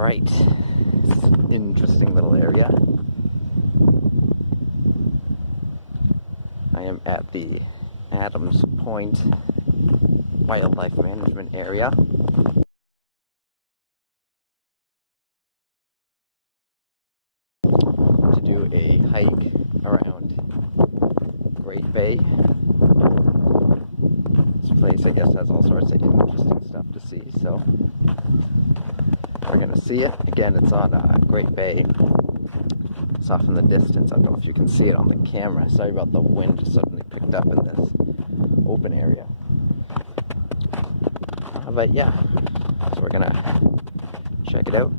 Alright, it's an interesting little area. I am at the Adams Point Wildlife Management Area. To do a hike around Great Bay. This place, I guess, has all sorts of interesting stuff to see, so we're gonna see it. Again, it's on Great Bay. It's off in the distance. I don't know if you can see it on the camera. Sorry about the wind just suddenly picked up in this open area. But yeah, so we're gonna check it out,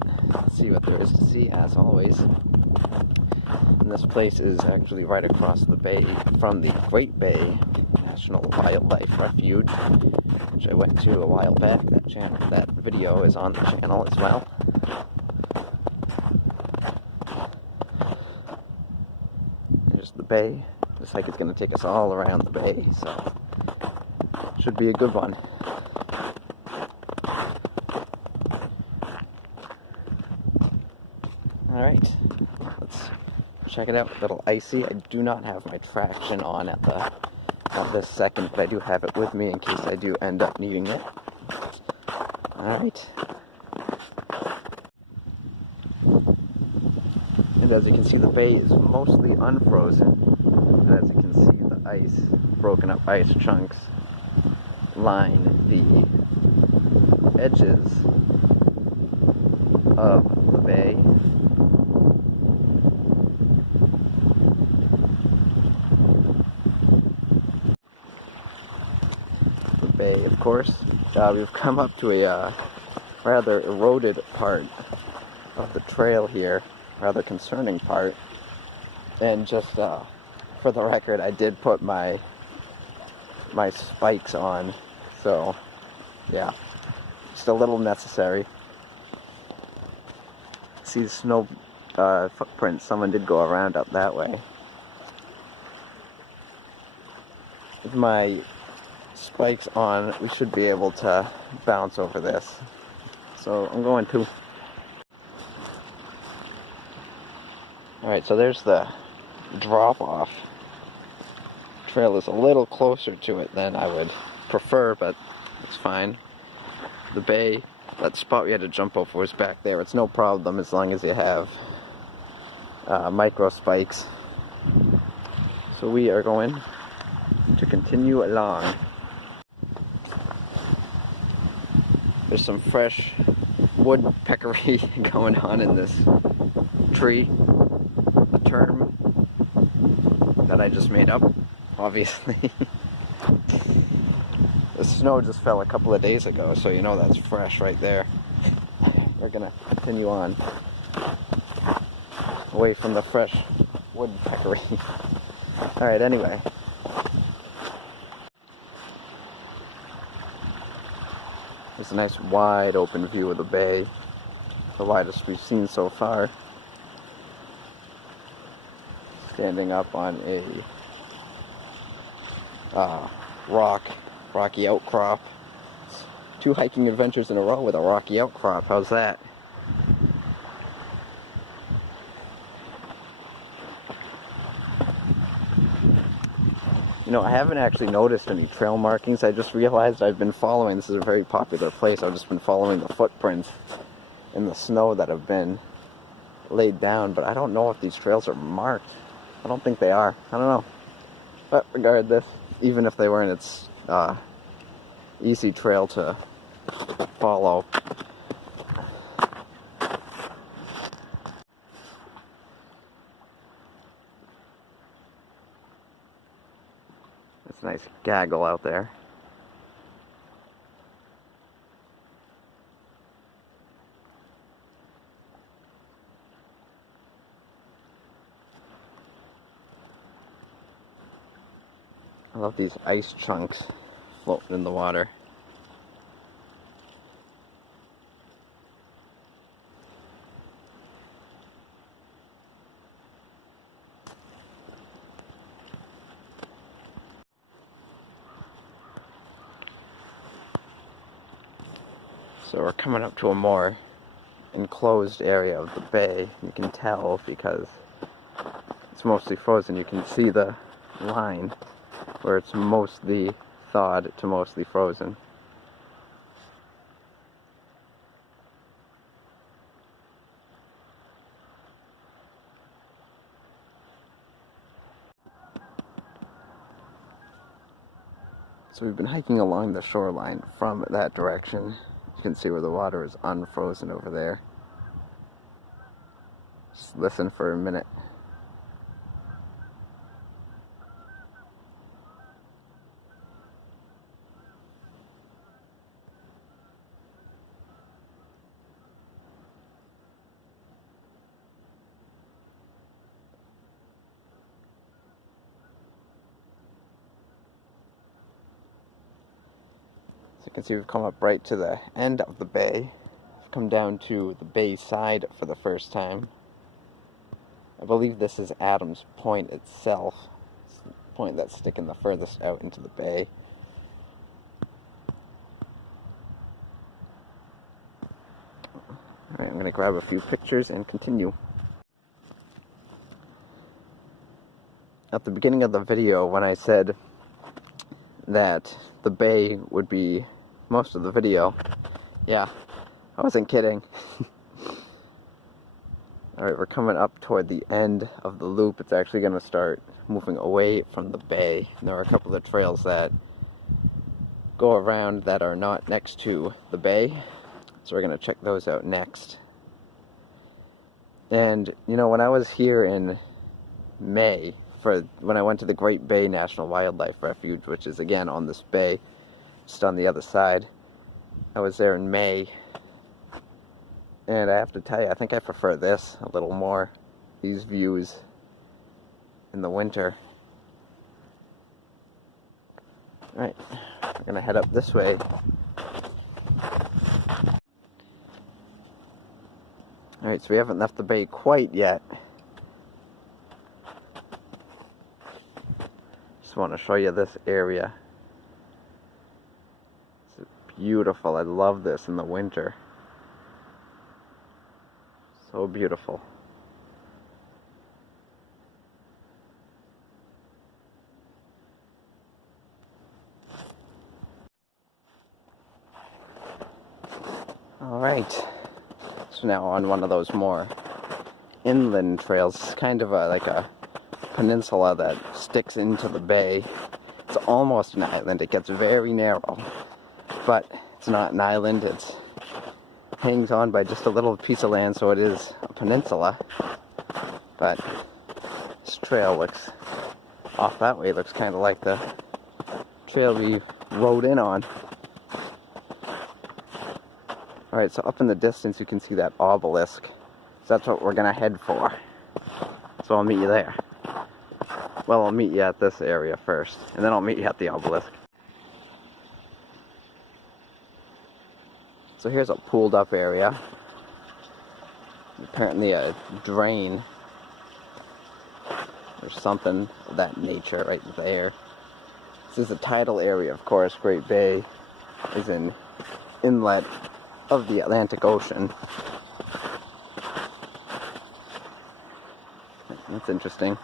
see what there is to see, as always. And this place is actually right across the bay from the Great Bay National Wildlife Refuge, which I went to a while back. That video is on the channel as well. There's the bay. This hike is going to take us all around the bay, so should be a good one. Alright, let's check it out. A little icy. I do not have my traction on at this second, but I do have it with me in case I do end up needing it. Alright. And as you can see, the bay is mostly unfrozen. And as you can see, the ice, broken up ice chunks, line the edges of the bay. Bay, of course. We've come up to a rather eroded part of the trail here, rather concerning part. And just for the record, I did put my spikes on, so yeah, just a little necessary. See the snow footprints. Someone did go around up that way. With my spikes on, we should be able to bounce over this. So I'm going to. Alright, so there's the drop off. Trail is a little closer to it than I would prefer, but it's fine. The bay, that spot we had to jump over was back there. It's no problem as long as you have micro spikes. So we are going to continue along. There's some fresh woodpeckery going on in this tree. A term that I just made up, obviously. The snow just fell a couple of days ago, so you know that's fresh right there. We're gonna continue on away from the fresh woodpeckery. Alright, anyway. There's a nice wide open view of the bay, the widest we've seen so far. Standing up on a rocky outcrop. It's 2 hiking adventures in a row with a rocky outcrop. How's that? You know, I haven't actually noticed any trail markings. I just realized I've been following, this is a very popular place, I've just been following the footprints in the snow that have been laid down, but I don't know if these trails are marked. I don't think they are. I don't know. But regardless, even if they weren't, it's easy trail to follow. It's a nice gaggle out there. I love these ice chunks floating in the water. So we're coming up to a more enclosed area of the bay. You can tell because it's mostly frozen. You can see the line where it's mostly thawed to mostly frozen. So we've been hiking along the shoreline from that direction. You can see where the water is unfrozen over there. Just listen for a minute. So you can see we've come up right to the end of the bay. We've come down to the bay side for the first time. I believe this is Adams Point itself. It's the point that's sticking the furthest out into the bay. Alright, I'm going to grab a few pictures and continue. At the beginning of the video, when I said that the bay would be most of the video, yeah, I wasn't kidding. Alright, we're coming up toward the end of the loop. It's actually going to start moving away from the bay. And there are a couple of trails that go around that are not next to the bay, so we're going to check those out next. And, you know, when I was here in May, when I went to the Great Bay National Wildlife Refuge, which is again on this bay, just on the other side, I was there in May, and I have to tell you, I think I prefer this a little more, these views in the winter. Alright, we're going to head up this way. Alright, so we haven't left the bay quite yet. Just want to show you this area. It's beautiful. I love this in the winter. So beautiful. Alright, so now on one of those more inland trails. It's kind of like a peninsula that sticks into the bay. It's almost an island. It gets very narrow, but it's not an island. It hangs on by just a little piece of land, so it is a peninsula. But this trail looks, off that way, looks kind of like the trail we rode in on. Alright, so up in the distance you can see that obelisk. So that's what we're going to head for. So I'll meet you there. Well, I'll meet you at this area first, and then I'll meet you at the obelisk. So here's a pooled up area. Apparently a drain. There's something of that nature right there. This is a tidal area, of course. Great Bay is an inlet of the Atlantic Ocean. That's interesting.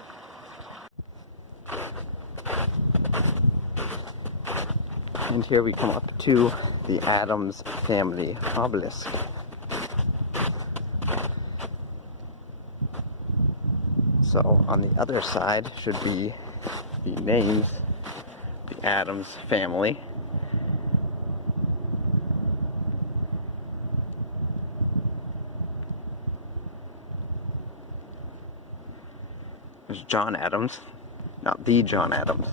And here we come up to the Adams family obelisk. So on the other side should be the names, the Adams family. There's John Adams, not the John Adams.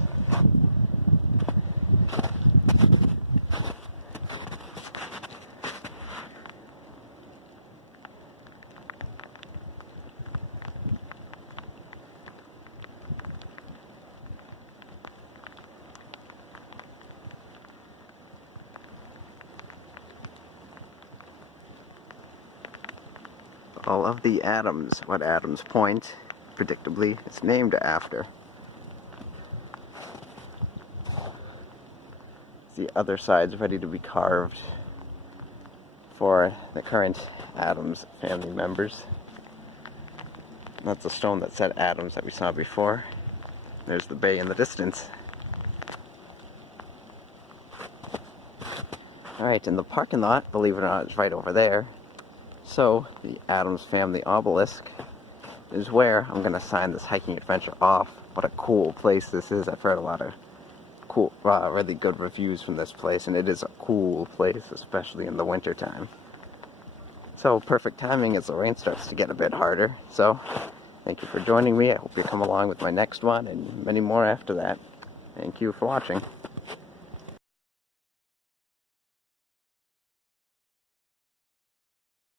All of the Adams, what Adams Point, predictably, is named after. The other side's ready to be carved for the current Adams family members. That's the stone that said Adams that we saw before. There's the bay in the distance. Alright, and the parking lot, believe it or not, is right over there. So, the Adams family obelisk is where I'm going to sign this hiking adventure off. What a cool place this is. I've heard a lot of cool, really good reviews from this place, and it is a cool place, especially in the winter time. So, perfect timing as the rain starts to get a bit harder. So, thank you for joining me. I hope you come along with my next one, and many more after that. Thank you for watching.